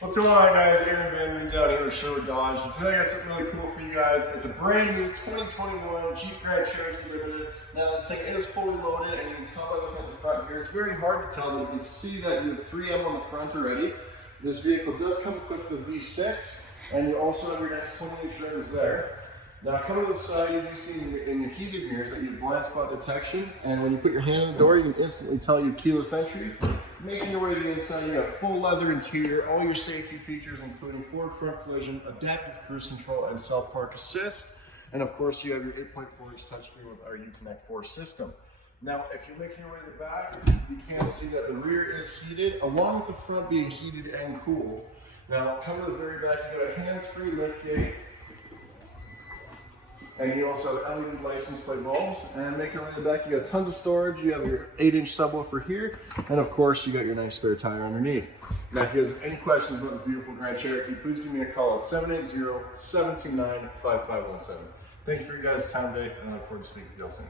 What's going on, guys? Aaron Van down here with Sherwood Dodge, and today I got something really cool for you guys. It's a brand new 2021 Jeep Grand Cherokee Limited. Now this thing is fully loaded, and you can tell by looking at the front here. It's very hard to tell, but you can see that you have 3M on the front already. This vehicle does come equipped with V6, and you also have your next 20-inch rims there. Now coming to the side, you do see in your heated mirrors that you have blind spot detection, and when you put your hand on the door, you can instantly tell you have keyless entry. Making your way to the inside, you got full leather interior, all your safety features including forward front collision, adaptive cruise control, and self-park assist. And of course, you have your 8.4-inch touchscreen with our Uconnect 4 system. Now, if you're making your way to the back, you can see that the rear is heated, along with the front being heated and cooled. Now, coming to the very back, you got a hands-free liftgate. And you also have LED license plate bulbs. And making your way to the back, you got tons of storage. You have your 8-inch subwoofer here. And of course, you got your nice spare tire underneath. Now, if you guys have any questions about this beautiful Grand Cherokee, please give me a call at 780-729-5517. Thank you for your guys' time today, and I look forward to speaking to you all soon.